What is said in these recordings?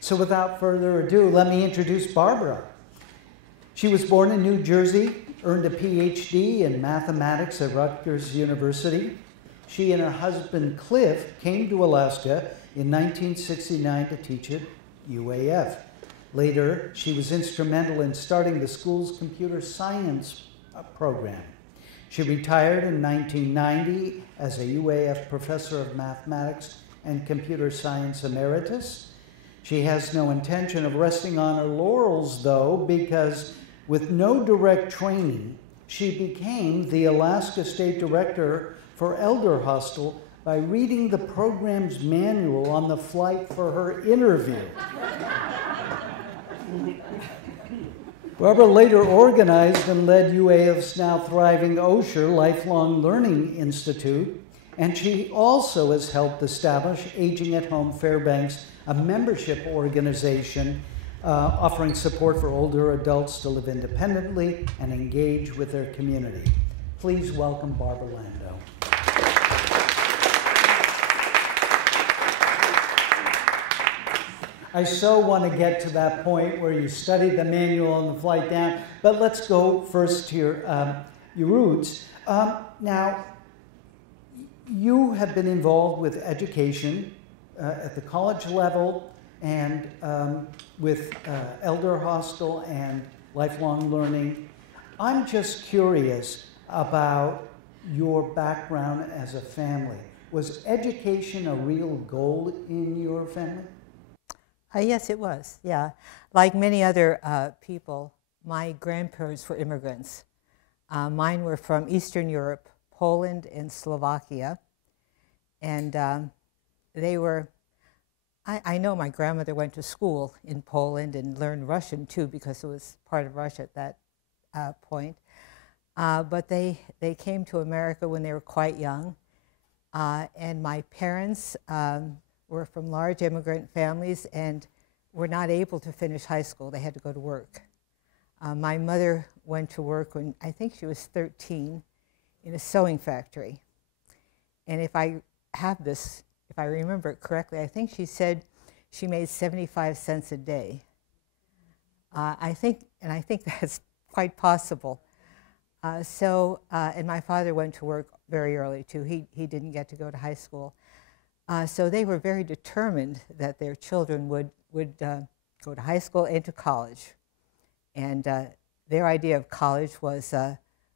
So without further ado, let me introduce Barbara. She was born in New Jersey, earned a PhD in mathematics at Rutgers University. She and her husband, Cliff, came to Alaska in 1969 to teach at UAF. Later, she was instrumental in starting the school's computer science program. She retired in 1990 as a UAF professor of mathematics and computer science emeritus. She has no intention of resting on her laurels, though, because with no direct training, she became the Alaska State Director for Elder Hostel by reading the program's manual on the flight for her interview. Barbara later organized and led UAF's now thriving Osher Lifelong Learning Institute, and she also has helped establish Aging at Home Fairbanks, a membership organization offering support for older adults to live independently and engage with their community. Please welcome Barbara Lando. I so want to get to that point where you studied the manual on the flight down, but let's go first to your roots. Now, you have been involved with education at the college level and with Elder Hostel and lifelong learning. I'm just curious about your background as a family. Was education a real goal in your family? Yes, it was, yeah. Like many other people, my grandparents were immigrants. Mine were from Eastern Europe, Poland and Slovakia. And they were, I know my grandmother went to school in Poland and learned Russian too, because it was part of Russia at that point. But they came to America when they were quite young. And my parents were from large immigrant families and were not able to finish high school. They had to go to work. My mother went to work when I think she was 13 in a sewing factory. And if I have this, if I remember it correctly, I think she said she made 75 cents a day. I think that's quite possible. And my father went to work very early too. He didn't get to go to high school. So they were very determined that their children would go to high school and to college. And their idea of college was,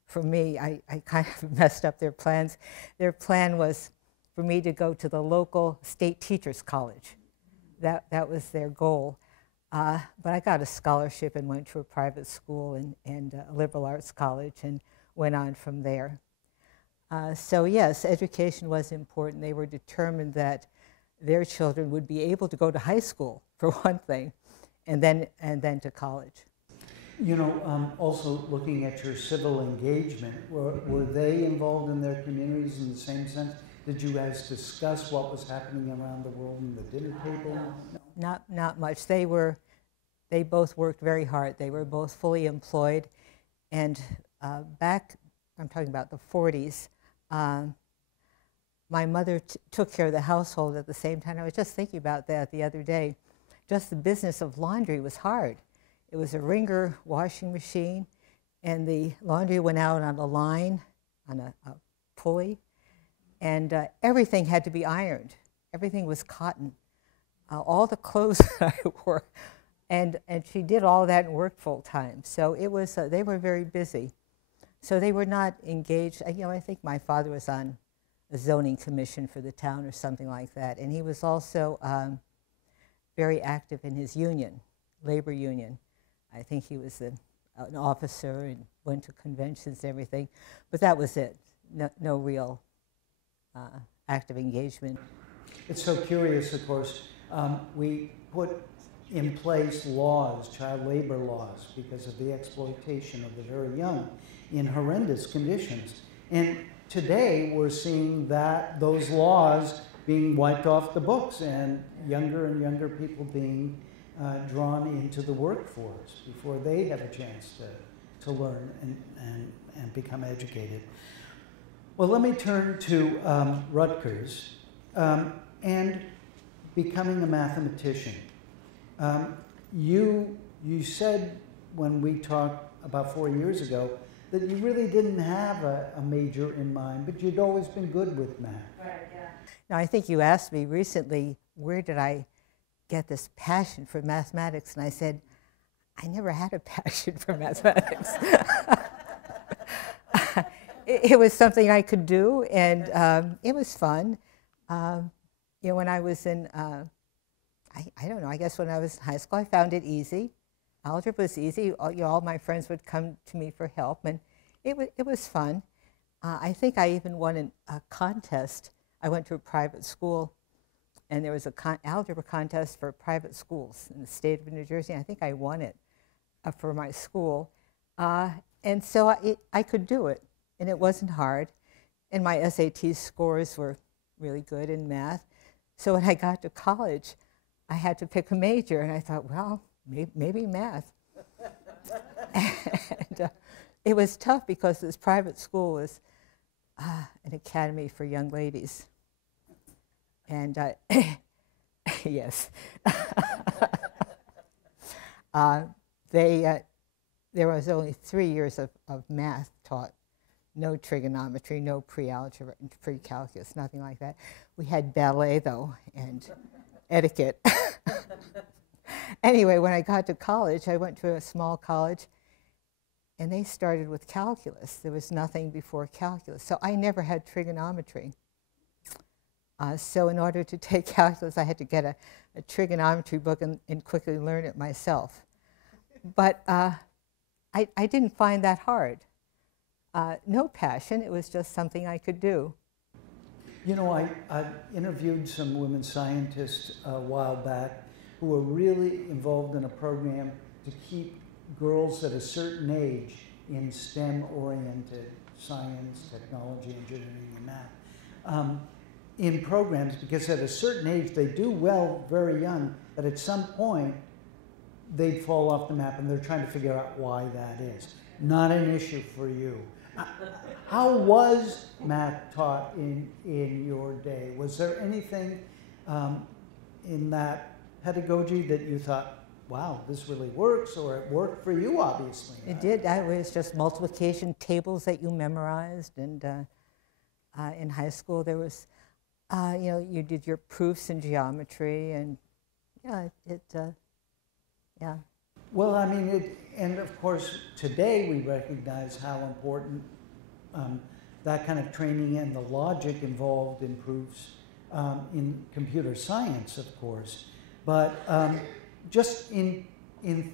for me, I kind of messed up their plans. Their plan was for me to go to the local state teachers college. That was their goal. But I got a scholarship and went to a private school and a liberal arts college and went on from there. So yes, education was important. They were determined that their children would be able to go to high school, for one thing, and then to college. You know, also looking at your civil engagement, were they involved in their communities in the same sense? Did you guys discuss what was happening around the world in the dinner table? No. Not much. They both worked very hard. They were both fully employed, and back, I'm talking about the 40s, my mother took care of the household at the same time. I was just thinking about that the other day. Just the business of laundry was hard. It was a wringer washing machine, and the laundry went out on a line, on a pulley, and everything had to be ironed. Everything was cotton. All the clothes that I wore, and she did all that and worked full time. So it was, they were very busy. So they were not engaged. You know, I think my father was on a zoning commission for the town or something like that, and he was also very active in his union, labor union. I think he was an officer and went to conventions and everything, but that was it. No real active engagement. It's so curious, of course. We put in place laws, child labor laws, because of the exploitation of the very young in horrendous conditions. And today we're seeing that those laws being wiped off the books and younger people being drawn into the workforce before they have a chance to learn and become educated. Well, let me turn to Rutgers and becoming a mathematician. You said when we talked about 4 years ago that you really didn't have a major in mind, but you'd always been good with math. Right, yeah. Now, I think you asked me recently, where did I get this passion for mathematics? And I said, I never had a passion for mathematics. It was something I could do, and it was fun. You know, when I was in, I don't know, I guess when I was in high school, I found it easy. Algebra was easy. All my friends would come to me for help, and it was fun. I think I even won a contest. I went to a private school, and there was an algebra contest for private schools in the state of New Jersey. I think I won it for my school. And so I could do it, and it wasn't hard. And my SAT scores were really good in math. So when I got to college, I had to pick a major, and I thought, well, maybe math. And it was tough because this private school was an academy for young ladies. And yes. There was only 3 years of math taught. No trigonometry, no pre-algebra, pre-calculus, nothing like that. We had ballet, though, and etiquette. Anyway, when I got to college, I went to a small college, and they started with calculus. There was nothing before calculus. So I never had trigonometry. So in order to take calculus, I had to get a trigonometry book and quickly learn it myself. But I didn't find that hard. No passion, it was just something I could do. You know, I interviewed some women scientists a while back who were really involved in a program to keep girls at a certain age in STEM-oriented science, technology, engineering, and math. In programs, because at a certain age they do well very young, but at some point they'd fall off the map, and they're trying to figure out why that is. Not an issue for you. How was math taught in your day? Was there anything in that pedagogy that you thought, wow, this really works, or it worked for you, obviously? It did. It was just multiplication tables that you memorized, and in high school there was, you know, you did your proofs in geometry, and yeah, yeah. Well, I mean, and of course, today we recognize how important that kind of training and the logic involved in proofs in computer science, of course, but just in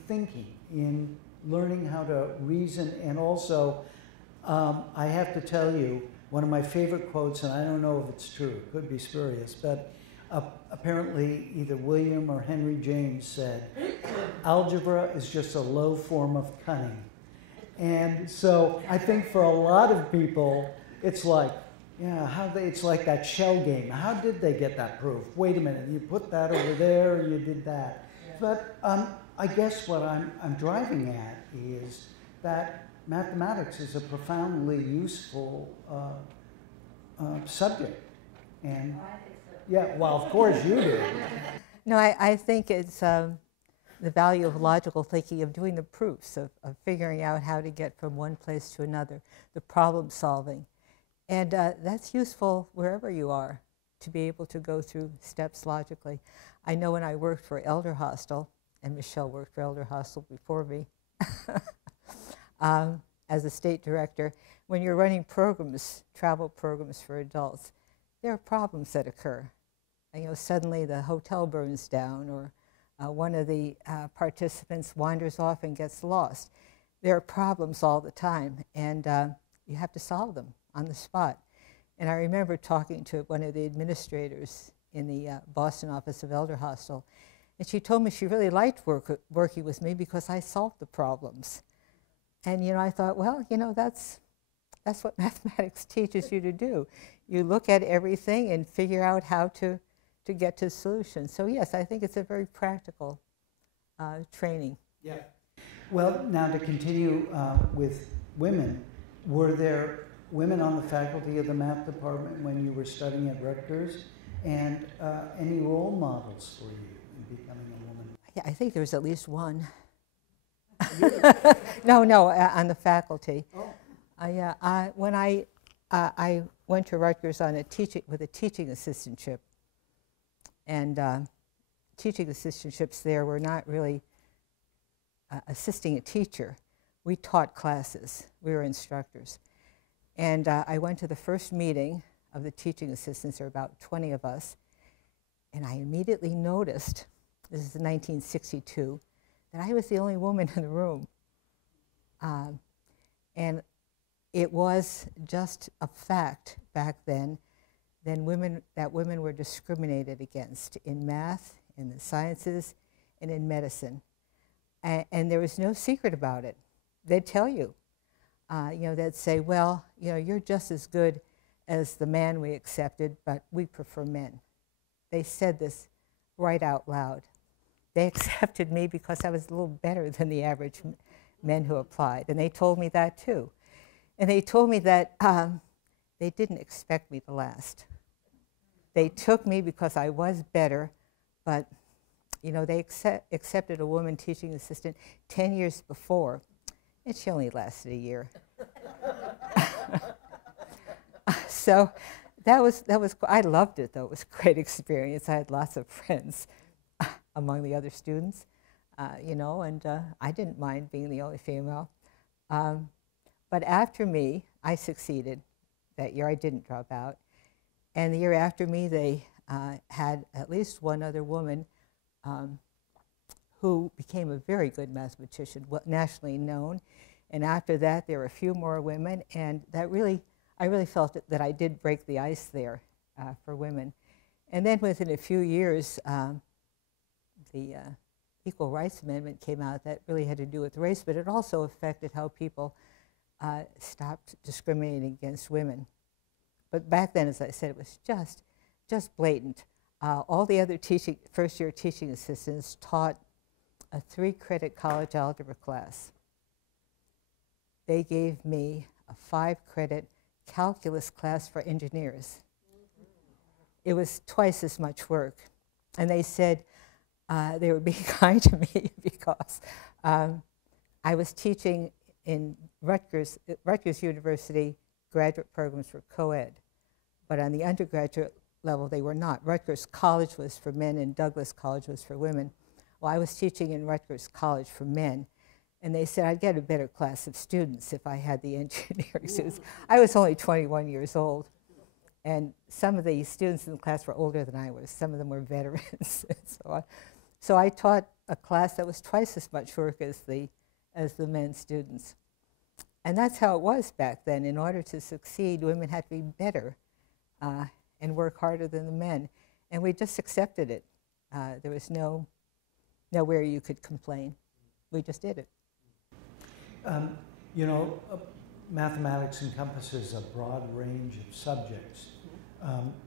thinking, in learning how to reason, and also, I have to tell you, one of my favorite quotes, and I don't know if it's true, it could be spurious, but apparently either William or Henry James said, algebra is just a low form of cunning. And so I think for a lot of people, it's like, yeah, it's like that shell game. How did they get that proof? Wait a minute, you put that over there, you did that. Yeah. But I guess what I'm driving at is that mathematics is a profoundly useful subject. And yeah, well, of course you do. No, I think it's the value of logical thinking, of doing the proofs, of figuring out how to get from one place to another, the problem solving. And that's useful wherever you are, to be able to go through steps logically. I know when I worked for Elder Hostel, and Michelle worked for Elder Hostel before me, as a state director, when you're running programs, travel programs for adults, there are problems that occur. You know, suddenly the hotel burns down, or one of the participants wanders off and gets lost. There are problems all the time, and you have to solve them on the spot. And I remember talking to one of the administrators in the Boston office of Elder Hostel, and she told me she really liked working with me because I solved the problems. And you know, I thought, well, you know, that's what mathematics teaches you to do. You look at everything and figure out how to get to solutions. So yes, I think it's a very practical training. Yeah. Well, now to continue with women, were there women on the faculty of the math department when you were studying at Rutgers, and any role models for you in becoming a woman? Yeah, I think there was at least one. No, on the faculty. Oh. When I went to Rutgers on with a teaching assistantship, and teaching assistantships there were not really assisting a teacher. We taught classes. We were instructors. And I went to the first meeting of the teaching assistants. There were about 20 of us. And I immediately noticed, this is 1962, that I was the only woman in the room. And it was just a fact back then that women were discriminated against in math, in the sciences, and in medicine. And there was no secret about it. They'd tell you. They'd say, well, you're just as good as the man we accepted, but we prefer men. They said this right out loud. They accepted me because I was a little better than the average men who applied, and they told me that too. And they told me that they didn't expect me to last. They took me because I was better, but they accepted a woman teaching assistant 10 years before, and she only lasted a year. So that was I loved it though. It was a great experience. I had lots of friends among the other students, and I didn't mind being the only female. But after me, I succeeded. That year I didn't drop out. And the year after me, they had at least one other woman who became a very good mathematician, nationally known. And after that, there were a few more women, and I really felt that I did break the ice there for women. And then within a few years, the Equal Rights Amendment came out that really had to do with race, but it also affected how people stopped discriminating against women. But back then, as I said, it was just blatant. All the other first-year teaching assistants taught a 3-credit college algebra class. They gave me a 5-credit calculus class for engineers. It was twice as much work. And they said they were being kind to me because I was teaching in Rutgers University. Graduate programs were co-ed, but on the undergraduate level they were not. Rutgers College was for men and Douglas College was for women. Well, I was teaching in Rutgers College for men, and they said I'd get a better class of students if I had the engineering students. I was only 21 years old, and some of the students in the class were older than I was. Some of them were veterans and so on. So I taught a class that was twice as much work as the men students. And that's how it was back then. In order to succeed, women had to be better and work harder than the men. And we just accepted it. There was nowhere you could complain. We just did it. Mathematics encompasses a broad range of subjects.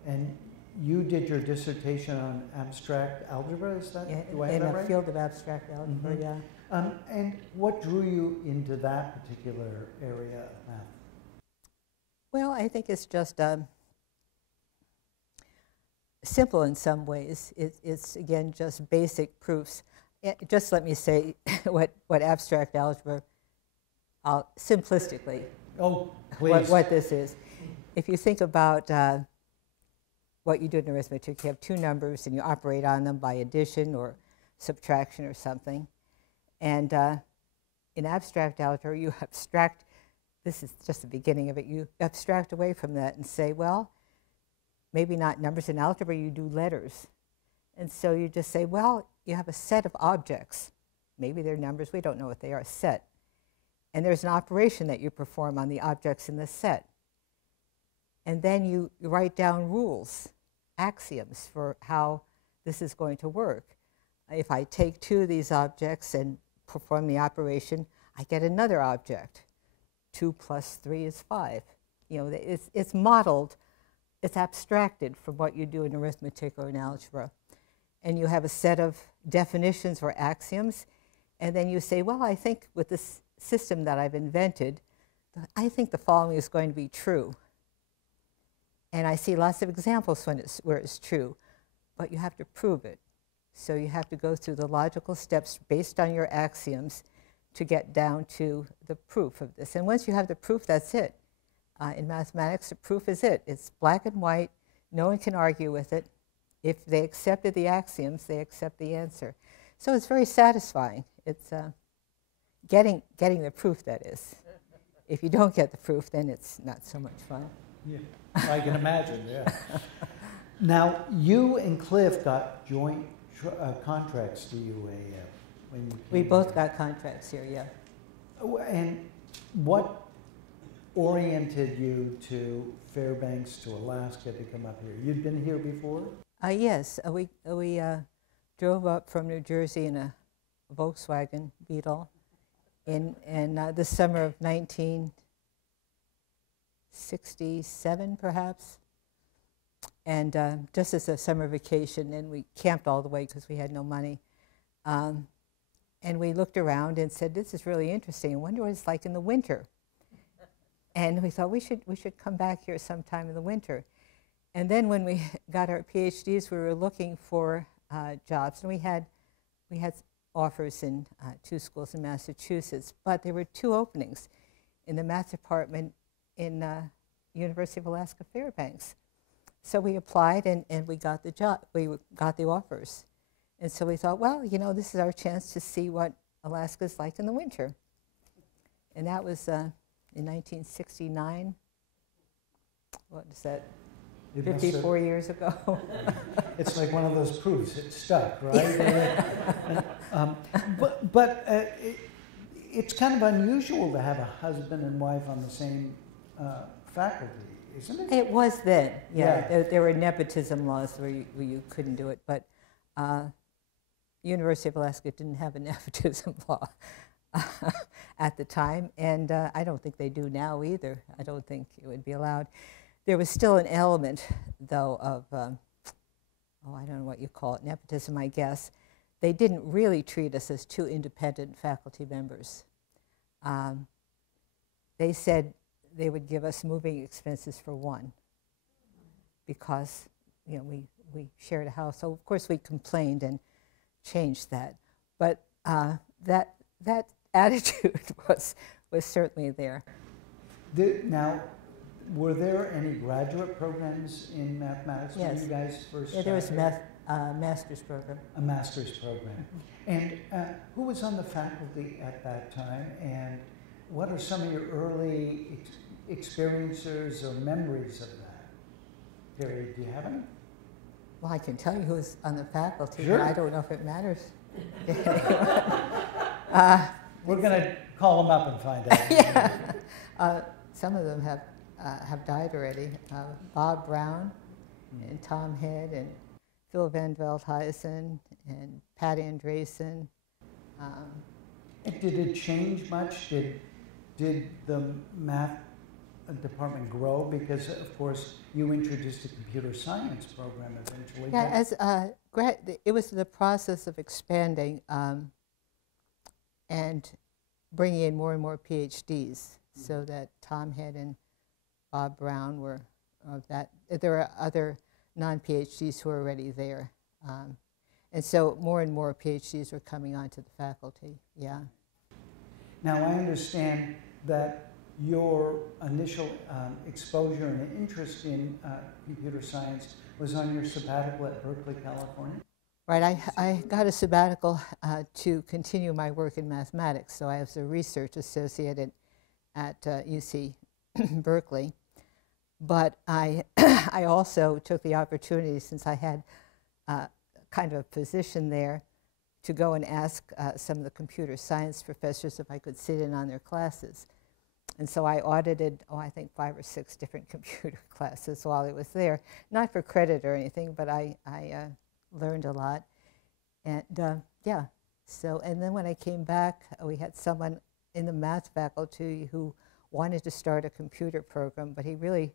And you did your dissertation on abstract algebra, is that? Yeah, do I have that right? In a field of abstract algebra, yeah. And what drew you into that particular area of math? Well, I think it's just simple in some ways. It's again, just basic proofs. Just let me say what abstract algebra, simplistically, what this is. If you think about what you do in arithmetic, you have two numbers and you operate on them by addition or subtraction or something. And in abstract algebra, you abstract, this is just the beginning of it, you abstract away from that and say, well, maybe not numbers in algebra, you do letters. And so you just say, well, you have a set of objects. Maybe they're numbers, we don't know what they are, a set. And there's an operation that you perform on the objects in the set. And then you write down rules, axioms for how this is going to work. If I take two of these objects and perform the operation, I get another object. 2 plus 3 is 5. It's modeled, it's abstracted from what you do in arithmetic or in algebra. And you have a set of definitions or axioms, and then you say, well, I think with this system that I've invented, I think the following is going to be true. And I see lots of examples where it's true, but you have to prove it. So you have to go through the logical steps based on your axioms to get down to the proof of this. And once you have the proof, that's it. In mathematics, the proof is it. It's black and white. No one can argue with it. If they accepted the axioms, they accept the answer. So it's very satisfying. It's getting the proof, that is. If you don't get the proof, then it's not so much fun. Yeah, I can imagine, yeah. Now, you and Cliff got joint contracts to UAF when you came We both here. got contracts here, yeah. And what oriented you to Fairbanks, to Alaska, to come up here? You'd been here before? Yes, we drove up from New Jersey in a Volkswagen Beetle in the summer of 1967, perhaps. And just as a summer vacation, and we camped all the way because we had no money. And we looked around and said, this is really interesting. I wonder what it's like in the winter. And we thought we should come back here sometime in the winter. And then when we got our PhDs, we were looking for jobs, and we had offers in 2 schools in Massachusetts, but there were 2 openings in the math department in University of Alaska Fairbanks. So we applied, and we got the job. We got the offers, and so we thought, well, you know, this is our chance to see what Alaska's like in the winter. And that was in 1969. What is that? 54 years ago. It's like one of those proofs. It stuck, right? It's kind of unusual to have a husband and wife on the same faculty, isn't it? It was then, yeah. Yeah. There were nepotism laws where you couldn't do it, but University of Alaska didn't have a nepotism law at the time, and I don't think they do now either. I don't think it would be allowed. There was still an element, though, of, I don't know what you call it, nepotism, I guess. They didn't really treat us as 2 independent faculty members. They said they would give us moving expenses for 1 because, you know, we shared a house. So, of course, we complained and changed that. But that attitude was certainly there. Now, were there any graduate programs in mathematics when you guys first started? Yeah, there was a master's program. A master's program. And who was on the faculty at that time, and what are some of your early experiences or memories of that period? Do you have any? Well, I can tell you who was on the faculty, Sure. but I don't know if it matters. We're going to call them up and find out. Yeah. Some of them have died already. Bob Brown and Tom Head and Phil Van Veldhuizen and Pat Andresen. Did it change much? Did the math department grow? Because, of course, you introduced a computer science program eventually. Yeah, as it was the process of expanding and bringing in more and more PhDs, so that Tom Head and Bob Brown were of that. There were other non-PhDs who were already there. And so more and more PhDs were coming onto the faculty, yeah. Now, I understand that your initial exposure and interest in computer science was on your sabbatical at Berkeley, California? Right, I got a sabbatical to continue my work in mathematics, so I was a research associate at UC Berkeley. But I also took the opportunity, since I had kind of a position there, to go and ask some of the computer science professors if I could sit in on their classes. And so I audited, I think 5 or 6 different computer classes while I was there. Not for credit or anything, but I learned a lot. And yeah, so, and then when I came back, we had someone in the math faculty who wanted to start a computer program, but he really,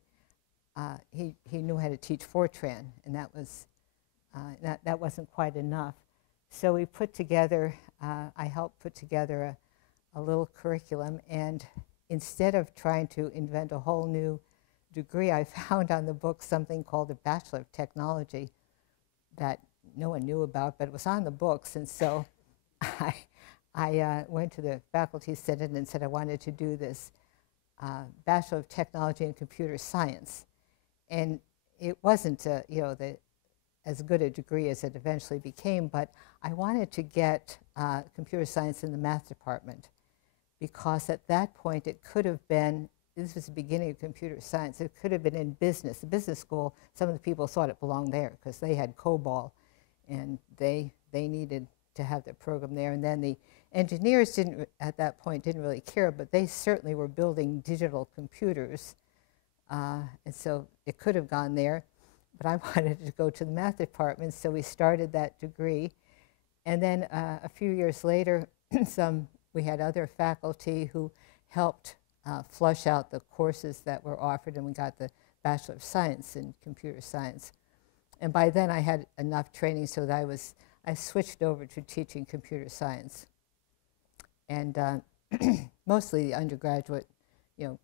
he knew how to teach Fortran, and that wasn't quite enough. So we put together, I helped put together a little curriculum, and instead of trying to invent a whole new degree, I found on the book something called a Bachelor of Technology that no one knew about, but it was on the books. And so I went to the faculty senate and said I wanted to do this Bachelor of Technology in Computer Science. And it wasn't, as good a degree as it eventually became, but I wanted to get computer science in the math department, because at that point it could have been, this was the beginning of computer science, it could have been in business. The business school, some of the people thought it belonged there because they had COBOL and they needed to have their program there. And then the engineers didn't, at that point, didn't really care, but they certainly were building digital computers. And so it could have gone there, but I wanted to go to the math department, so we started that degree. And then a few years later, we had other faculty who helped flush out the courses that were offered, and we got the Bachelor of Science in Computer Science. And by then I had enough training so that I switched over to teaching computer science. And mostly the undergraduate,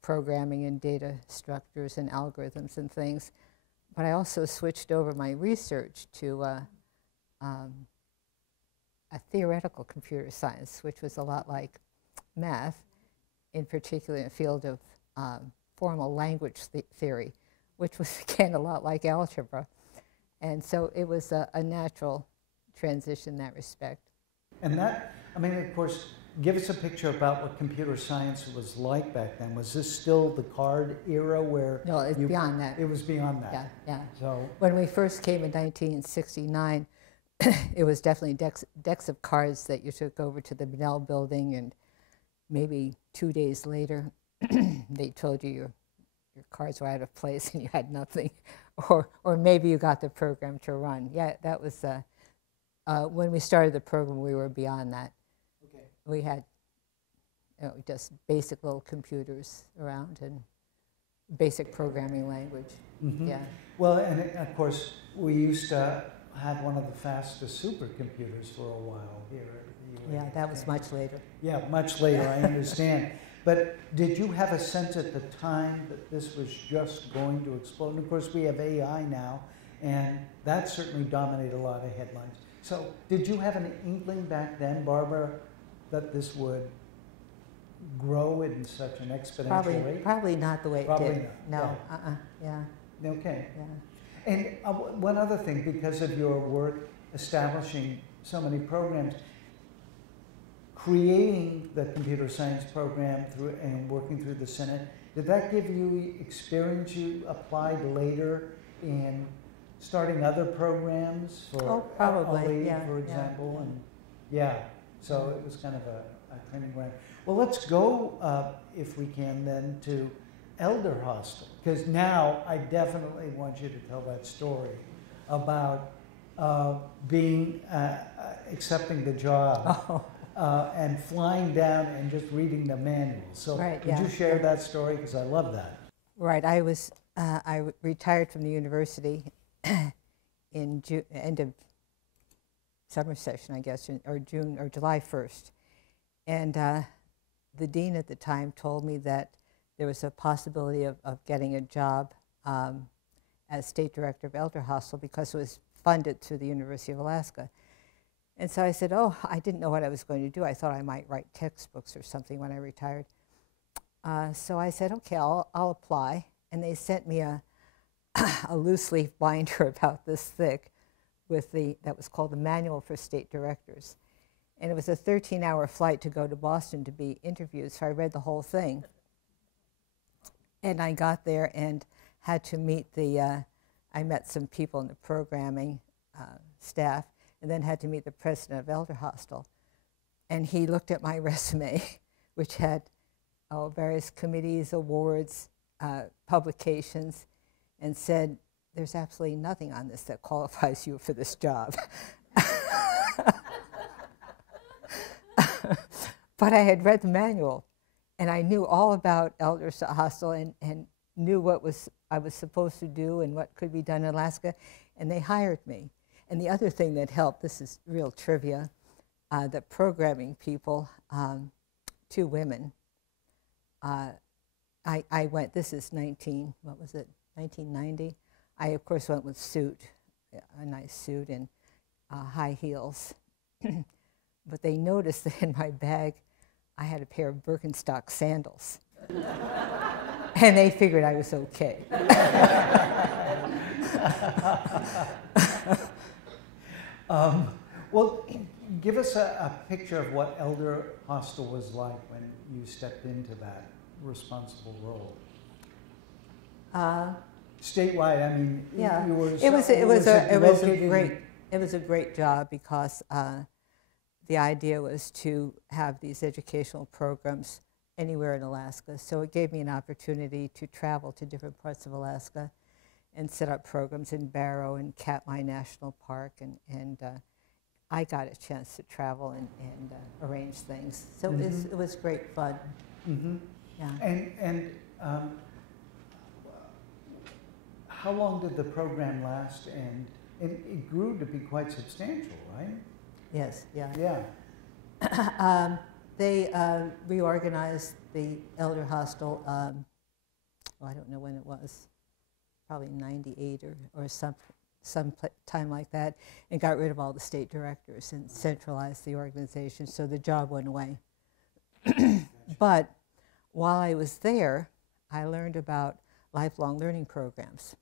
programming and data structures and algorithms and things. But I also switched over my research to a theoretical computer science, which was a lot like math, in particular in the field of formal language theory, which was, again, a lot like algebra. And so it was a natural transition in that respect. And that, of course, give us a picture about what computer science was like back then. Was this still the card era where... No, it's beyond that. It was beyond that. Yeah, yeah. So when we first came in 1969, it was definitely decks of cards that you took over to the Bennell building, and maybe 2 days later, they told you your cards were out of place and you had nothing. Or maybe you got the program to run. Yeah, that was... when we started the program, we were beyond that. Okay. We had just basic little computers around and basic programming language. Mm-hmm. Yeah. Well, and of course, we used to have one of the fastest supercomputers for a while here at the UAA. Yeah, that was much later. Yeah, much later, I understand. But did you have a sense at the time that this was just going to explode? And of course, we have AI now, and that certainly dominated a lot of headlines. So did you have an inkling back then, Barbara, that this would grow in such an exponential rate? Probably not the way it Probably did. not. No, yeah. Okay. Yeah. And one other thing, because of your work establishing so many programs, creating the computer science program and working through the Senate, did that give you experience you applied later in starting other programs for probably, yeah, for example, so it was kind of a training ground. Well, let's go, if we can, then to Elder Hostel, because now I definitely want you to tell that story about accepting the job and flying down and just reading the manual. So would you share that story, because I love that. Right, I retired from the university in end of summer session, I guess, or July 1st. And the dean at the time told me that there was a possibility of getting a job as state director of Elder Hostel because it was funded through the University of Alaska. And so I said, I didn't know what I was going to do. I thought I might write textbooks or something when I retired. So I said, okay, I'll apply. And they sent me a loose leaf binder about this thick that was called the Manual for State Directors. And it was a 13-hour flight to go to Boston to be interviewed, so I read the whole thing. And I got there and had to meet I met some people in the programming staff, and then had to meet the president of Elder Hostel. And he looked at my resume, which had various committees, awards, publications, and said, there's absolutely nothing on this that qualifies you for this job. But I had read the manual, and I knew all about Elder Hostel and knew what I was supposed to do and what could be done in Alaska, and they hired me. And the other thing that helped, this is real trivia, the programming people, 2 women, I went, this is 1990? I, of course, went with suit, a nice suit, and high heels. But they noticed that in my bag I had a pair of Birkenstock sandals. And they figured I was okay. Well, give us a picture of what Elder Hostel was like when you stepped into that responsible role. Statewide, I mean, Yeah, you were it was a great job because the idea was to have these educational programs anywhere in Alaska. So it gave me an opportunity to travel to different parts of Alaska and set up programs in Barrow and Katmai National Park, and I got a chance to travel and arrange things. So it was great fun. Mm-hmm. Yeah. And how long did the program last? And it grew to be quite substantial, right? Yes, yeah. Yeah. They reorganized the Elder Hostel, I don't know when it was, probably 98 or some time like that, and got rid of all the state directors and centralized the organization, so the job went away. But while I was there, I learned about lifelong learning programs,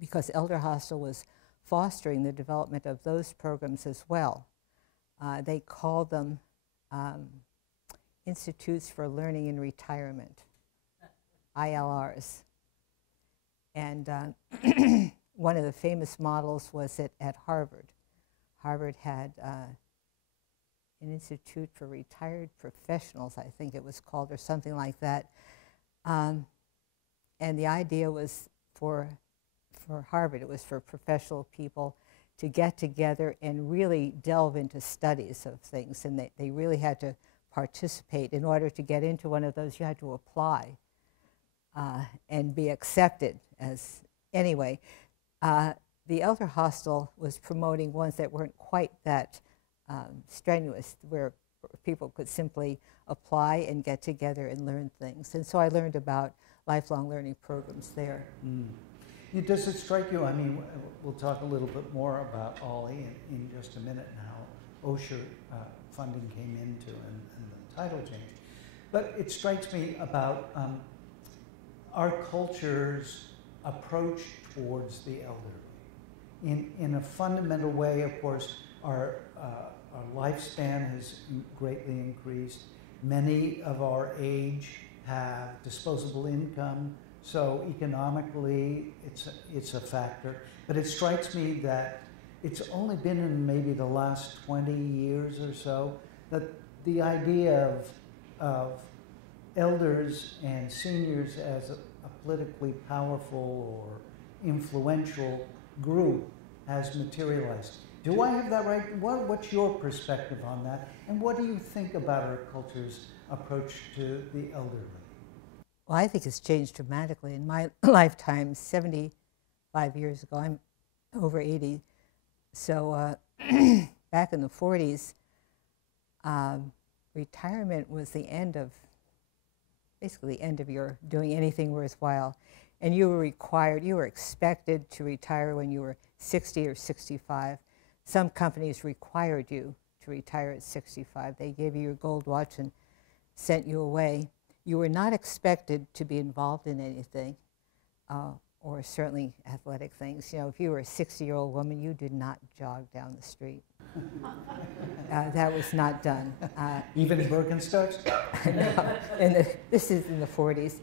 because Elder Hostel was fostering the development of those programs as well. They called them Institutes for Learning in Retirement, ILRs. And one of the famous models was at Harvard. Harvard had an Institute for Retired Professionals, I think it was called, or something like that. And the idea was for Harvard, it was for professional people to get together and really delve into studies of things, and they really had to participate. In order to get into one of those, you had to apply and be accepted as, anyway. The Elder Hostel was promoting ones that weren't quite that strenuous, where people could simply apply and get together and learn things. And so I learned about lifelong learning programs there. Mm. Does it strike you, I mean, we'll talk a little bit more about Ollie in just a minute and how OSHA funding came into and the title change. But it strikes me about our culture's approach towards the elderly. In a fundamental way, of course, our lifespan has greatly increased. Many of our age have disposable income, so economically it's a factor. But it strikes me that it's only been in maybe the last 20 years or so that the idea of elders and seniors as a politically powerful or influential group has materialized. Do I have that right? What's your perspective on that? And what do you think about our culture's approach to the elderly? Well, I think it's changed dramatically in my lifetime. 75 years ago, I'm over 80. So back in the 40s, retirement was the end of, basically the end of your doing anything worthwhile. And you were required, you were expected to retire when you were 60 or 65. Some companies required you to retire at 65. They gave you your gold watch and sent you away. You were not expected to be involved in anything, or certainly athletic things. You know, if you were a 60-year-old woman, you did not jog down the street. That was not done. Even in Birkenstocks? No, this is in the 40s.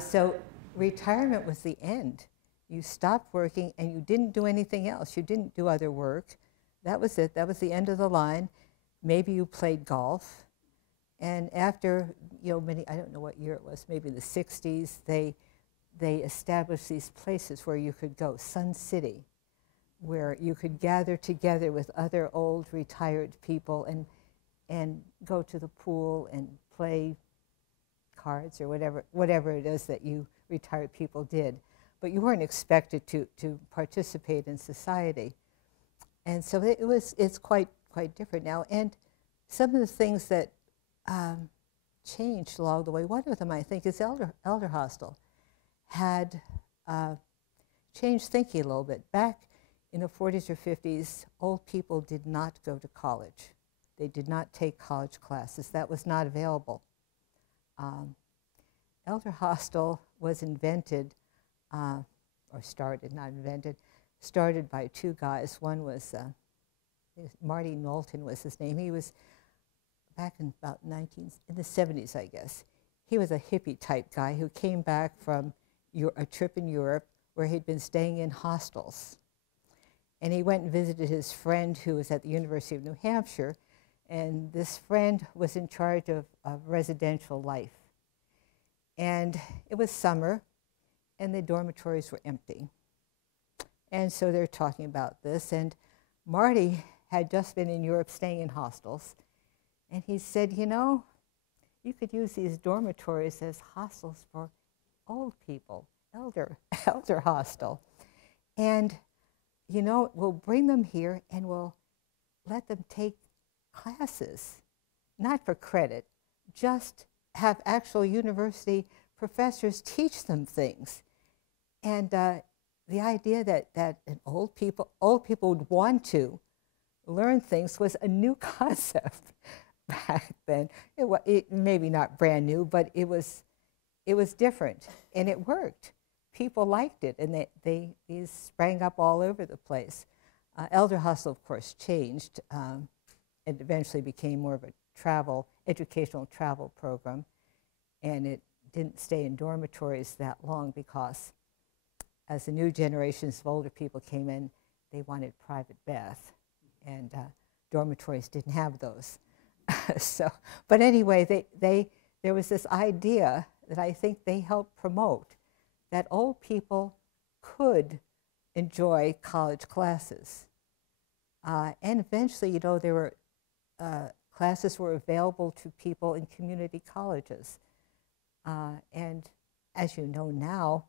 So retirement was the end. You stopped working and you didn't do anything else. You didn't do other work. That was it. That was the end of the line. Maybe you played golf. And after, you know, I don't know what year it was, maybe the 60s, they established these places where you could go, Sun City, where you could gather together with other old retired people and go to the pool and play cards or whatever it is that you retired people did. But you weren't expected to participate in society. And so it's quite different now. And some of the things that changed along the way, one of them I think is Elder Hostel had changed thinking a little bit. Back in the 40s or 50s, old people did not go to college. They did not take college classes. That was not available. Elder hostel was invented, or started, not invented, started by two guys. One was Marty Knowlton was his name. He was back in about in the 70s, I guess. He was a hippie type guy who came back from a trip in Europe where he'd been staying in hostels. And he went and visited his friend who was at the University of New Hampshire, and this friend was in charge of residential life. And it was summer, and the dormitories were empty. And so they're talking about this, and Marty had just been in Europe staying in hostels, and he said, you know, you could use these dormitories as hostels for old people, elder hostel. And, you know, we'll bring them here and we'll let them take classes, not for credit, just have actual university professors teach them things. And the idea that old people would want to learn things was a new concept back then. It maybe not brand new, but it was different, and it worked. People liked it, and these sprang up all over the place. Elder hostel, of course, changed. It eventually became more of a educational travel program, and it didn't stay in dormitories that long because as the new generations of older people came in, they wanted private bath, and dormitories didn't have those. But anyway, there was this idea that I think they helped promote, that old people could enjoy college classes. And eventually, you know, there were classes were available to people in community colleges. And as you know now,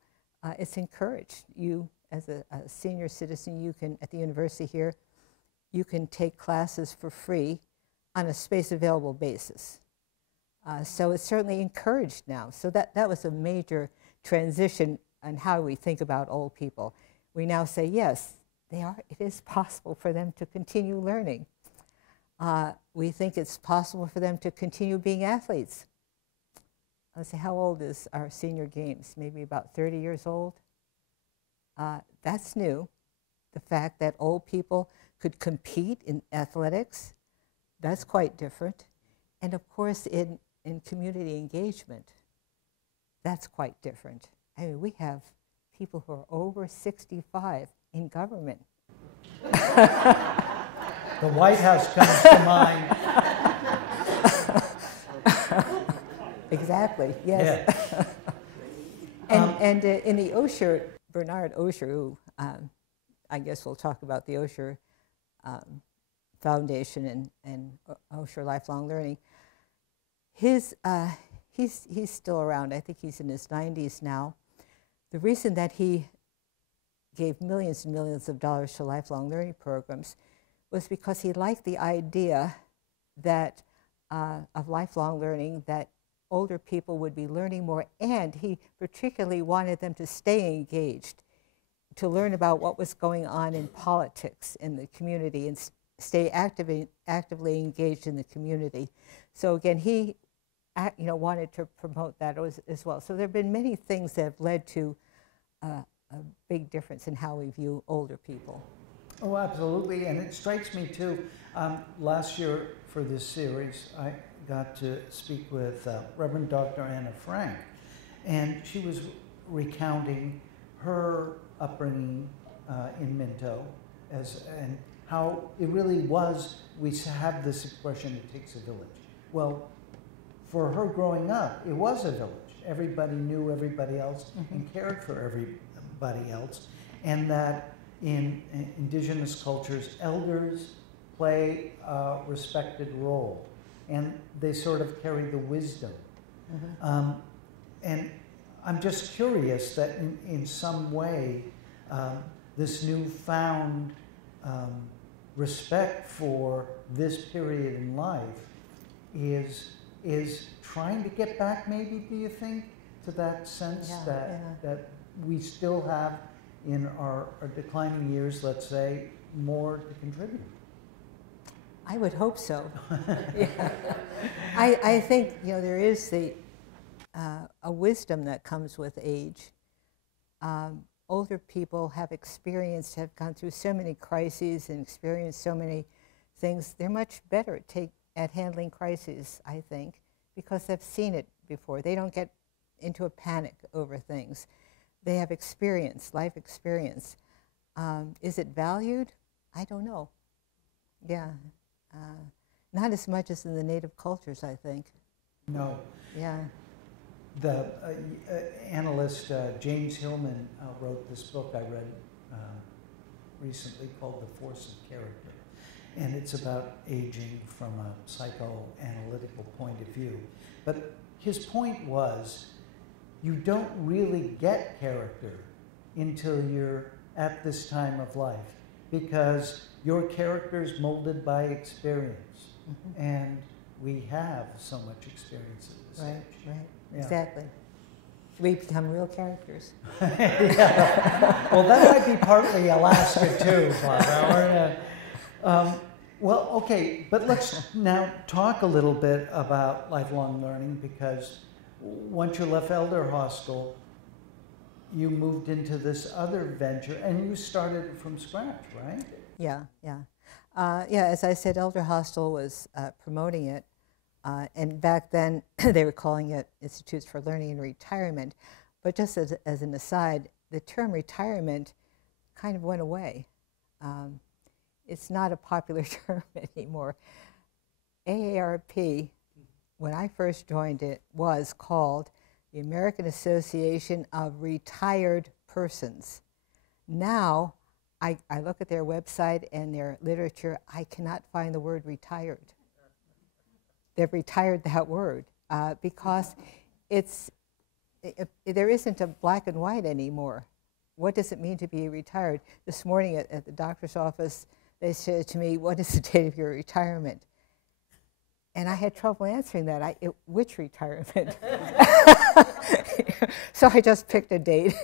it's encouraged. You, as a senior citizen, you can, at the university here, you can take classes for free on a space available basis. So it's certainly encouraged now. So that was a major transition on how we think about old people. We now say, yes, it is possible for them to continue learning. We think it's possible for them to continue being athletes. Let's say, how old is our senior games? Maybe about 30 years old? That's new. The fact that old people could compete in athletics, that's quite different. And of course, in community engagement, that's quite different. I mean, we have people who are over 65 in government. The White House comes to mind. Exactly, yes. Yeah. And in the Osher, Bernard Osher, who I guess we'll talk about the Osher Foundation and Osher Lifelong Learning, he's still around. I think he's in his 90s now. The reason that he gave millions and millions of dollars to lifelong learning programs was because he liked the idea that of lifelong learning, that older people would be learning more, and he particularly wanted them to stay engaged, to learn about what was going on in politics in the community and stay actively engaged in the community. So again, he wanted to promote that as well. So there have been many things that have led to a big difference in how we view older people. Oh, absolutely, and it strikes me too. Last year for this series, I got to speak with Reverend Dr. Anna Frank, and she was recounting her upbringing in Minto, and how it really was, we have this expression, it takes a village. Well, for her growing up, it was a village. Everybody knew everybody else and cared for everybody else, and that in indigenous cultures, elders play a respected role, and they sort of carry the wisdom. And I'm just curious that in some way, this newfound respect for this period in life is trying to get back, maybe, do you think, to that sense that we still have in our declining years, let's say, more to contribute? I would hope so. Yeah. I think, you know, there is a wisdom that comes with age. Older people have gone through so many crises and experienced so many things. They're much better at handling crises, I think, because they've seen it before. They don't get into a panic over things. They have experience, life experience. Is it valued? I don't know. Yeah. Not as much as in the native cultures, I think. No. Yeah. The analyst James Hillman wrote this book I read recently called The Force of Character. And it's about aging from a psychoanalytical point of view. But his point was, you don't really get character until you're at this time of life, because your character is molded by experience. Mm-hmm. And we have so much experience at this age. Right, yeah. Exactly. We become real characters. Yeah. Well, that might be partly Alaska too, Barbara. Well, okay, but let's now talk a little bit about lifelong learning, because once you left Elder Hostel, you moved into this other venture, and you started from scratch, right? Yeah. As I said, Elder Hostel was promoting it, and back then they were calling it Institutes for Learning and Retirement. But just as an aside, the term retirement kind of went away. It's not a popular term anymore. AARP, when I first joined it, was called the American Association of Retired Persons. Now, I look at their website and their literature, I cannot find the word retired. They've retired that word because there isn't a black and white anymore. What does it mean to be retired? This morning at the doctor's office, they said to me, what is the date of your retirement? And I had trouble answering that. Which retirement? So I just picked a date.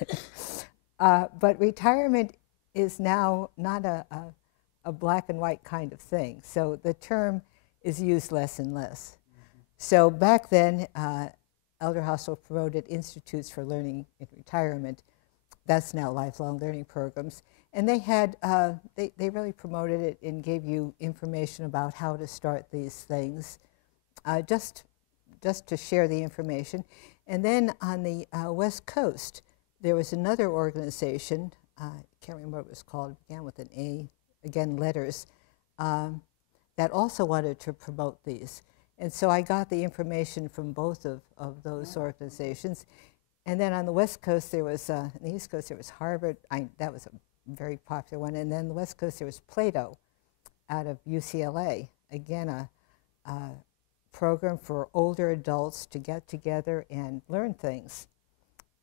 But retirement is now not a black and white kind of thing. So the term is used less and less. Mm-hmm. So back then, Elder Hostel promoted Institutes for Learning and Retirement. That's now lifelong learning programs. And they had, they really promoted it and gave you information about how to start these things, just to share the information. And then on the West Coast, there was another organization, I can't remember what it was called, it began with an A, again letters, that also wanted to promote these. And so I got the information from both of those organizations. And then on the West Coast, there was, on the East Coast, there was Harvard. That was a very popular one. And then the West Coast, there was Plato out of UCLA. Again, a program for older adults to get together and learn things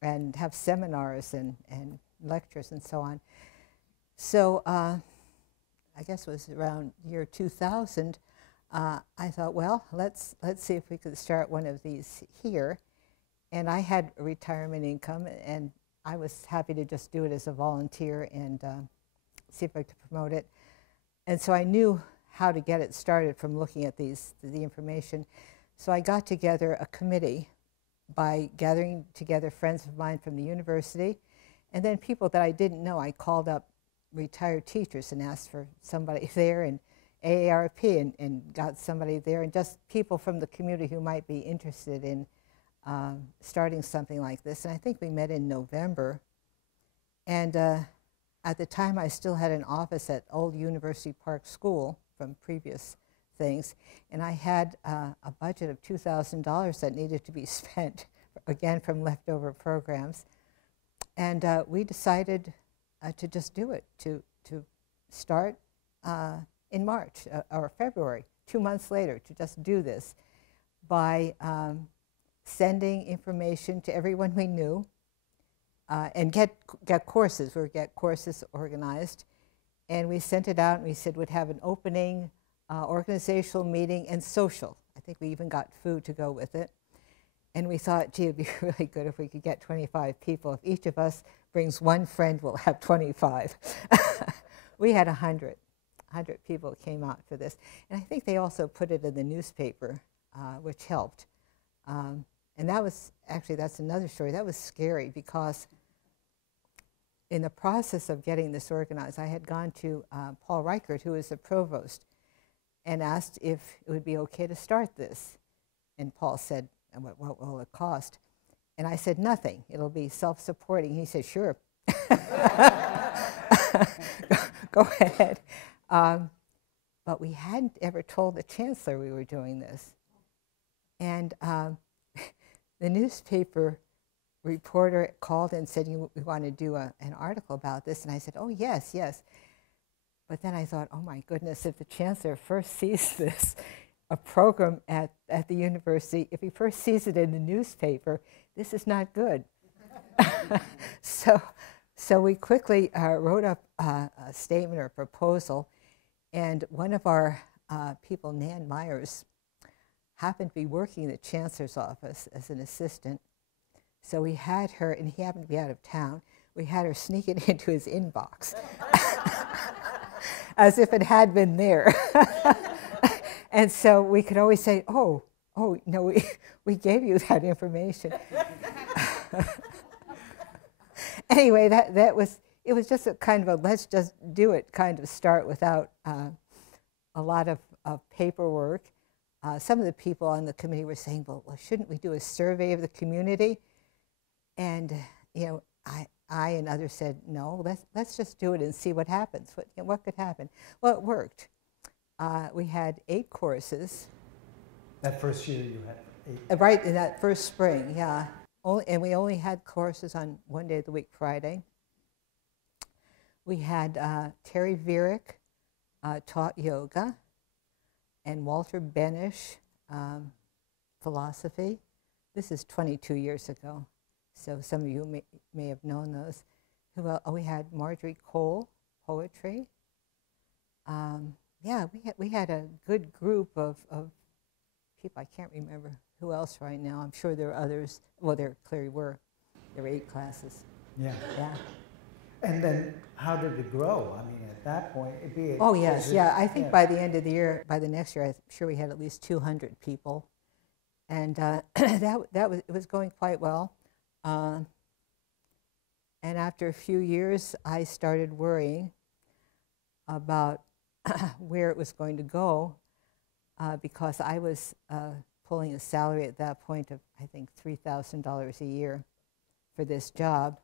and have seminars and lectures and so on. So I guess it was around year 2000, I thought, well, let's see if we could start one of these here. And I had a retirement income, and I was happy to just do it as a volunteer and see if I could promote it. And so I knew how to get it started from looking at the information. So I got together a committee by gathering together friends of mine from the university, and then people that I didn't know. I called up retired teachers and asked for somebody there, and AARP, and got somebody there, and just people from the community who might be interested in starting something like this. And I think we met in November. And at the time, I still had an office at Old University Park School from previous things. And I had a budget of $2,000 that needed to be spent, again, from leftover programs. And we decided to just do it, to start in March or February, 2 months later, to just do this by sending information to everyone we knew, and get courses. We would get courses organized, and we sent it out, and we said we'd have an opening, organizational meeting, and social. I think we even got food to go with it. And we thought, gee, it'd be really good if we could get 25 people. If each of us brings one friend, we'll have 25. We had 100 people came out for this. And I think they also put it in the newspaper, which helped. And that was, actually, that's another story. That was scary because in the process of getting this organized, I had gone to Paul Reichert, who is the provost, and asked if it would be okay to start this. And Paul said, what will it cost? And I said, nothing. It'll be self-supporting. He said, sure. Go ahead. But we hadn't ever told the chancellor we were doing this. And the newspaper reporter called and said, we want to do an article about this. And I said, oh, yes, yes. But then I thought, oh, my goodness, if the chancellor first sees this, a program at the university, if he first sees it in the newspaper, this is not good. So we quickly wrote up a statement or a proposal, and one of our people, Nan Myers, happened to be working in the chancellor's office as an assistant. So we had her, and he happened to be out of town, we had her sneak it into his inbox as if it had been there. And so we could always say, oh, no, we gave you that information. Anyway, it was just a kind of a let's just do it kind of start without a lot of paperwork. Some of the people on the committee were saying, well, shouldn't we do a survey of the community? And, you know, I and others said, no, let's just do it and see what happens. What could happen? Well, it worked. We had 8 courses. That first year you had 8? Right, in that first spring, yeah. And we only had courses on one day of the week, Friday. We had Terry Vierick taught yoga, and Walter Benish, philosophy. This is 22 years ago, so some of you may have known those. We had Marjorie Cole, poetry. Yeah, we had a good group of people. I can't remember who else right now. I'm sure there are others. Well, there clearly were. There were 8 classes. Yeah. Yeah. And then how did it grow? I mean, at that point, it'd be... Oh, yes, yeah. I think by the end of the year, by the next year, I'm sure we had at least 200 people. And it was going quite well. And after a few years, I started worrying about where it was going to go because I was pulling a salary at that point of, I think, $3,000 a year for this job.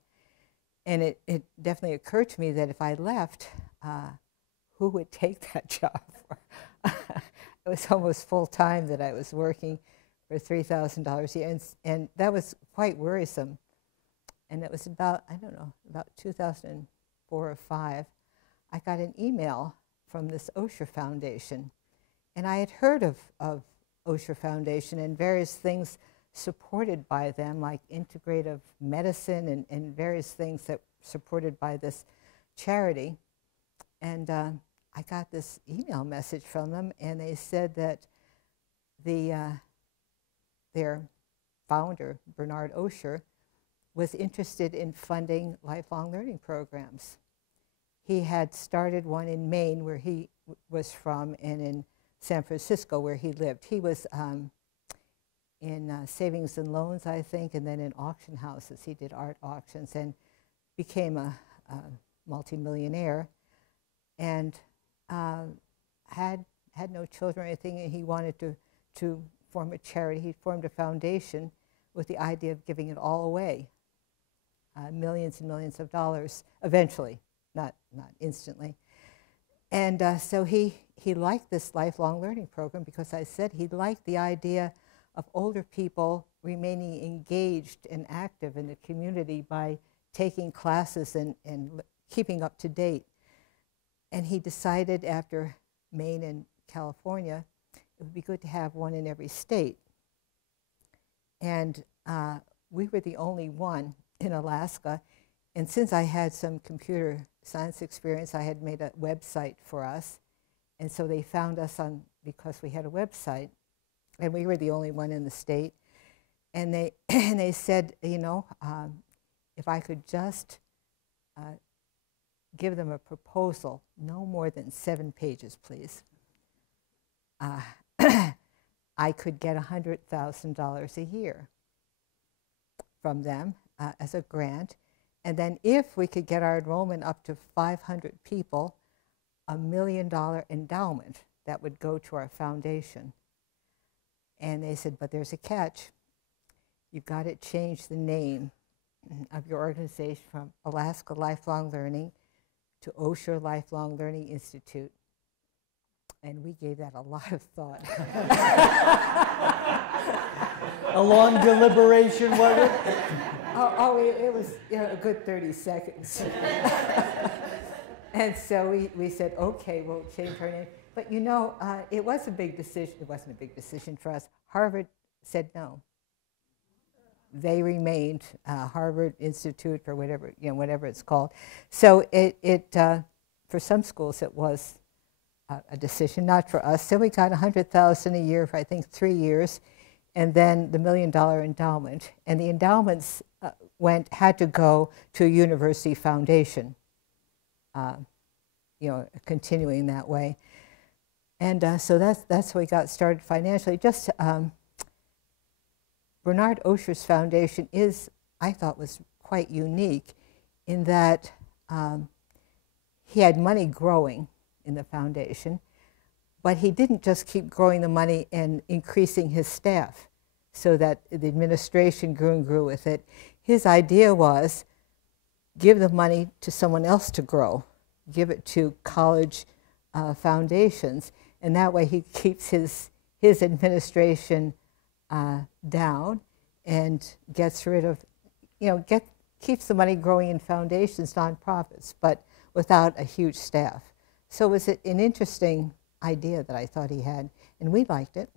And it definitely occurred to me that if I left, who would take that job for? It was almost full time that I was working for $3,000 a year, and that was quite worrisome. And it was about, I don't know, about 2004 or 5, I got an email from this Osher Foundation. And I had heard of Osher Foundation and various things supported by them, like integrative medicine and various things that were supported by this charity. And I got this email message from them, and they said that their founder, Bernard Osher, was interested in funding lifelong learning programs. He had started one in Maine, where he was from, and in San Francisco, where he lived. He was in savings and loans, I think, and then in auction houses. He did art auctions and became a multimillionaire, and had no children or anything, and he wanted to form a charity. He formed a foundation with the idea of giving it all away, millions and millions of dollars, eventually, not instantly. And so he liked this lifelong learning program because I said he liked the idea of older people remaining engaged and active in the community by taking classes and keeping up to date. And he decided after Maine and California, it would be good to have one in every state. And we were the only one in Alaska. And since I had some computer science experience, I had made a website for us. And so they found us because we had a website. And we were the only one in the state. And they, and they said, you know, if I could just give them a proposal, no more than 7 pages, please, I could get $100,000 a year from them as a grant. And then if we could get our enrollment up to 500 people, $1 million endowment that would go to our foundation. And they said, but there's a catch. You've got to change the name of your organization from Alaska Lifelong Learning to Osher Lifelong Learning Institute. And we gave that a lot of thought. A long deliberation, was it? It was, you know, a good 30 seconds. And so we said, okay, we'll change our name. But you know, it was a big decision. It wasn't a big decision for us. Harvard said no. They remained Harvard Institute or whatever, you know, whatever it's called. So for some schools it was a decision, not for us. So we got $100,000 a year for I think 3 years, and then the $1 million endowment. And the endowments had to go to a university foundation, you know, continuing that way. And so that's how we got started financially. Just Bernard Osher's foundation is, I thought, was quite unique in that he had money growing in the foundation, but he didn't just keep growing the money and increasing his staff so that the administration grew and grew with it. His idea was give the money to someone else to grow, give it to college foundations, and that way he keeps his administration down and gets rid of, you know, keeps the money growing in foundations, nonprofits, but without a huge staff. So it was an interesting idea that I thought he had, and we liked it.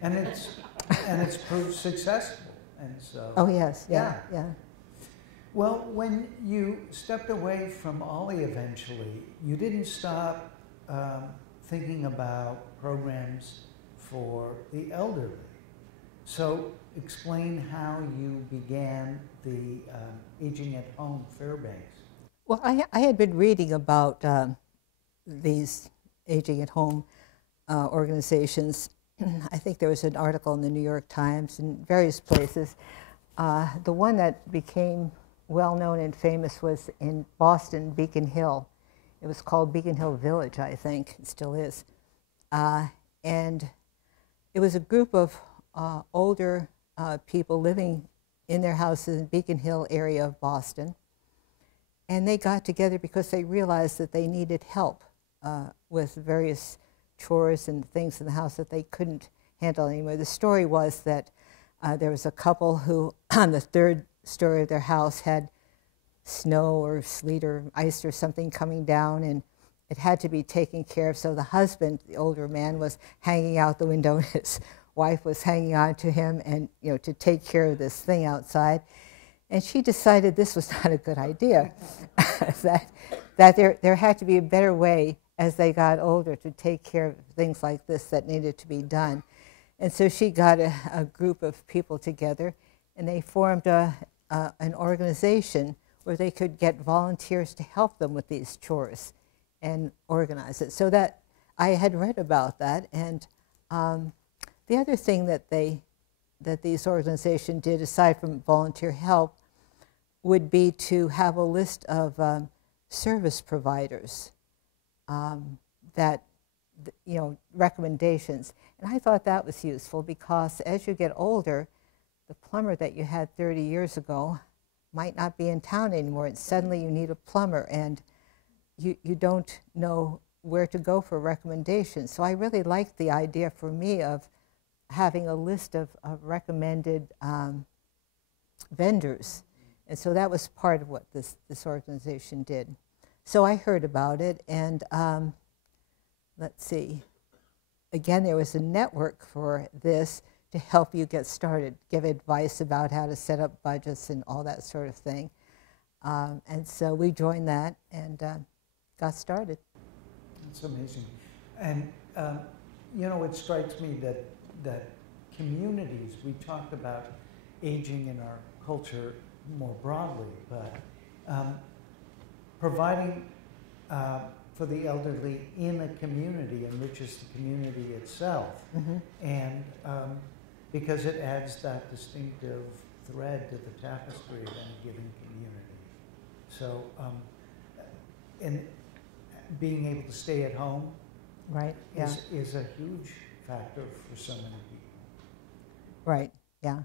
And it's proved successful. And so. Oh yes, yeah. Well, when you stepped away from Ollie eventually, you didn't stop thinking about programs for the elderly. So explain how you began the Aging at Home Fairbanks. Well, I had been reading about these Aging at Home organizations. I think there was an article in the New York Times and various places. The one that became well-known and famous was in Boston, Beacon Hill. It was called Beacon Hill Village, I think. It still is. And it was a group of older people living in their houses in Beacon Hill area of Boston. And they got together because they realized that they needed help with various chores and things in the house that they couldn't handle anymore. The story was that there was a couple who on the 3rd story of their house had snow or sleet or ice or something coming down, and it had to be taken care of. So the husband, the older man, was hanging out the window, and his wife was hanging on to him, and to take care of this thing outside. And she decided this was not a good idea, that there had to be a better way as they got older to take care of things like this that needed to be done. And so she got a group of people together, and they formed an organization where they could get volunteers to help them with these chores and organize it. So that I had read about that, and the other thing that these organizations did, aside from volunteer help, would be to have a list of service providers that, recommendations. And I thought that was useful because as you get older, the plumber that you had 30 years ago might not be in town anymore, and suddenly you need a plumber, and you don't know where to go for recommendations. So I really liked the idea for me of having a list of recommended vendors. And so that was part of what this organization did. So I heard about it, and let's see. Again, there was a network for this to help you get started, give advice about how to set up budgets and all that sort of thing. And so we joined that and got started. That's amazing. And, it strikes me that communities, we talked about aging in our culture more broadly, but providing for the elderly in a community enriches the community itself, and because it adds that distinctive thread to the tapestry of any given community. So, and being able to stay at home, right, yeah, is a huge factor for so many people. Right, yeah.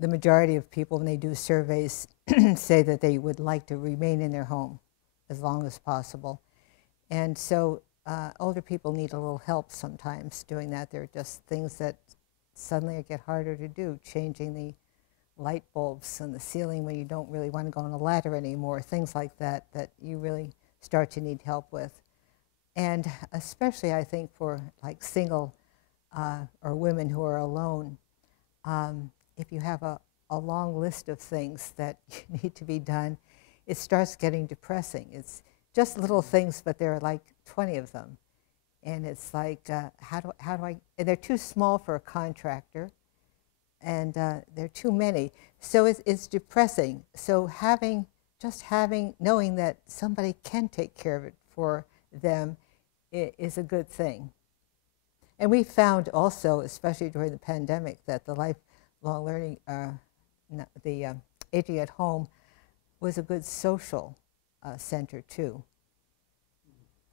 The majority of people, when they do surveys, say that they would like to remain in their home as long as possible. And so older people need a little help sometimes doing that. There are just things that suddenly get harder to do, changing the light bulbs on the ceiling when you don't really want to go on a ladder anymore, things like that, that you really start to need help with. And especially, I think, for like single or women who are alone, if you have a long list of things that need to be done, it starts getting depressing. It's just little things, but there are like 20 of them. And it's like, how do I, and they're too small for a contractor, and they're too many. So it's depressing. So knowing that somebody can take care of it for them is a good thing. And we found also, especially during the pandemic, that the lifelong learning, the aging at home was a good social center too.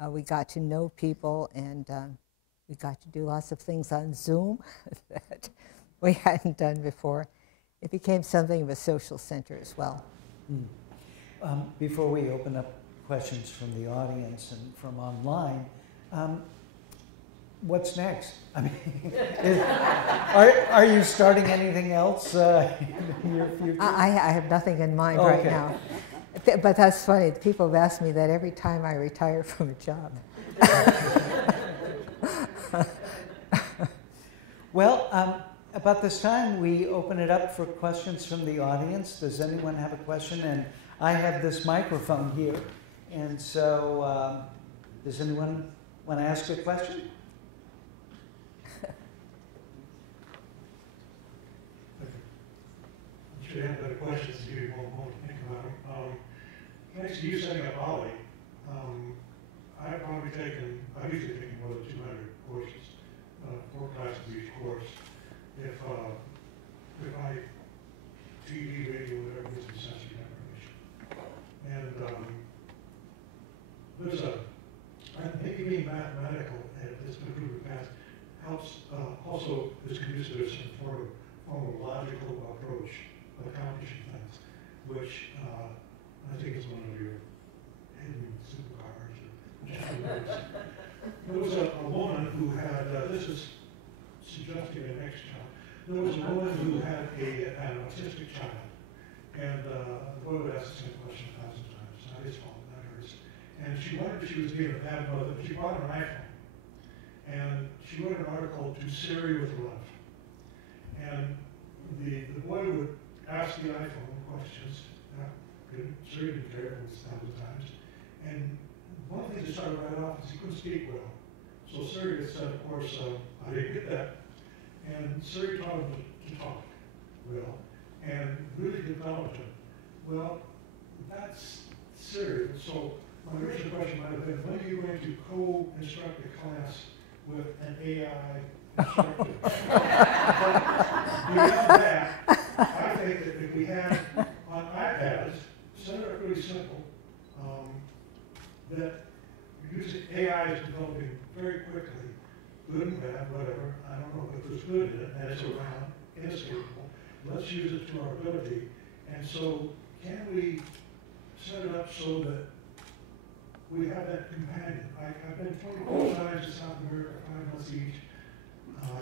We got to know people, and we got to do lots of things on Zoom that we hadn't done before. It became something of a social center as well. Before we open up questions from the audience and from online, what's next? I mean, are you starting anything else in your future? I have nothing in mind right now. But that's funny. People have asked me that every time I retire from a job. Well, about this time, we open it up for questions from the audience. Does anyone have a question? And I have this microphone here. And so, does anyone want to ask a question? I'm sure you have better questions to give you more to think about it. Thanks to you setting up Ollie, I've usually taken more than 200 courses, 4 classes each course. If I TV, radio, whatever gives me sensory deprivation. And there's maybe being mathematical, it's been proven in the past, helps, also is conducive to some form of logical approach of accomplishing things, which I think is one of your hidden superpowers. There was a woman who had, this is suggesting an next child, there was a woman who had an autistic child, and the boy would ask the same question 1,000 times, it's not his fault, not hers. And she wondered if she was being a bad mother, but she bought an iPhone. And she wrote an article to Siri with love. And the boy would ask the iPhone questions. Siri didn't care 1,000 times. And one of the things that started right off is he couldn't speak well. So Siri had said, of course, I didn't get that. And Siri taught him to talk well, and really developed him. Well, that's Siri. So my original question might have been, when are you going to co-instruct a class with an AI instructor? But beyond that, I think that if we had on iPads, set it up really simple, that using AI is developing very quickly, good and bad, whatever, I don't know, but there's good in it, and it's around, inescapable. Let's use it to our ability. And so can we set it up so that we have that companion? I've been 24 times to South America, 5 months each.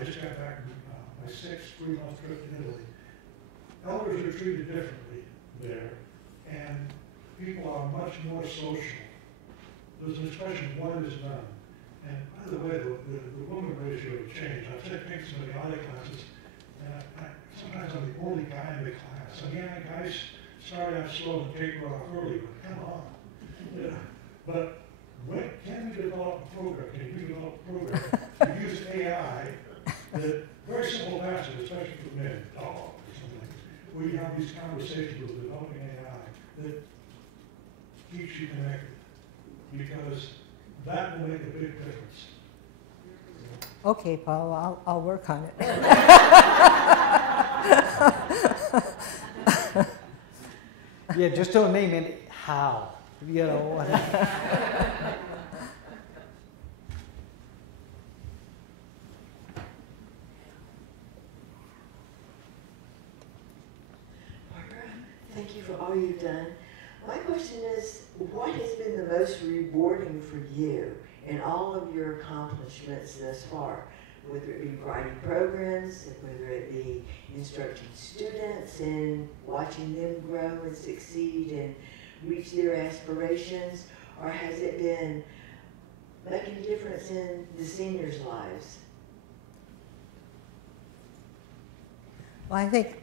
I just got back from my 6th 3-month trip to Italy. Elders are treated differently there, and people are much more social. There's an expression, one is none. And by the way, the woman ratio changed. I've taken some of the audio classes, and sometimes I'm the only guy in the class. And yeah, guys start out slow and taper off early, but come on. Yeah. But when can we develop a program? Can we develop a program to use AI that very simple where you have these conversations with developing AI that keeps you connected, because that will make a big difference. Okay, Paul, I'll work on it. Yeah, just don't name it how, you know. Thank you for all you've done. My question is, what has been the most rewarding for you in all of your accomplishments thus far? Whether it be writing programs, whether it be instructing students and watching them grow and succeed and reach their aspirations, or has it been making a difference in the seniors' lives? Well, I think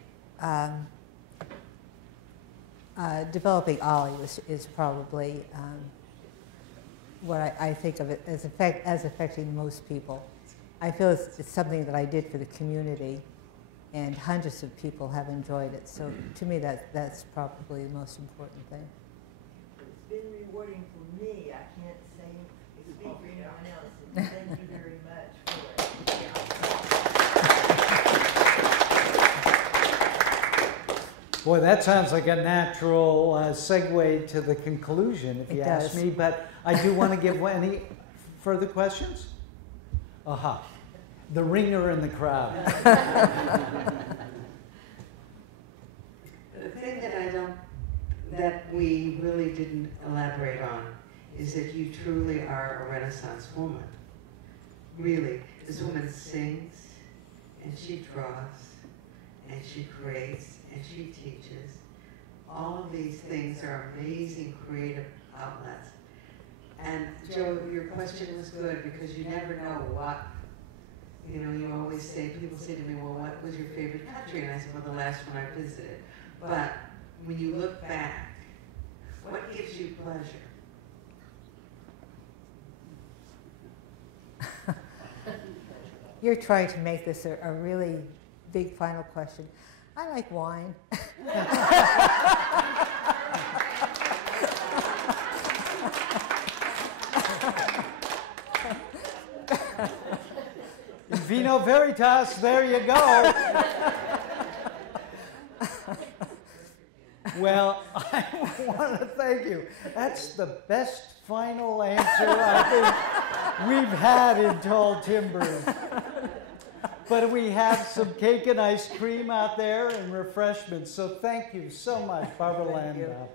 developing Ollie is probably what I think of it as affecting most people. I feel it's something that I did for the community, and hundreds of people have enjoyed it. So to me, that's probably the most important thing. It's been rewarding for me. I can't say it's been for anyone else. And thank you very much for it. Boy, that sounds like a natural segue to the conclusion, if you ask me. But I do want to give any further questions? Aha. The ringer in the crowd. The thing that we really didn't elaborate on is that you truly are a Renaissance woman. Really. This woman sings, and she draws, and she creates, and she teaches. All of these things are amazing creative outlets. And Joe, your question was good because you never know what, you know, you always say, people say to me, well, what was your favorite country? And I said, well, the last one I visited. But when you look back, what gives you pleasure? You're trying to make this a really big final question. I like wine. Vino Veritas, there you go. Well, I want to thank you. That's the best final answer I think we've had in Tall Timbers. But we have some cake and ice cream out there and refreshments. So thank you so much, Barbara Lando.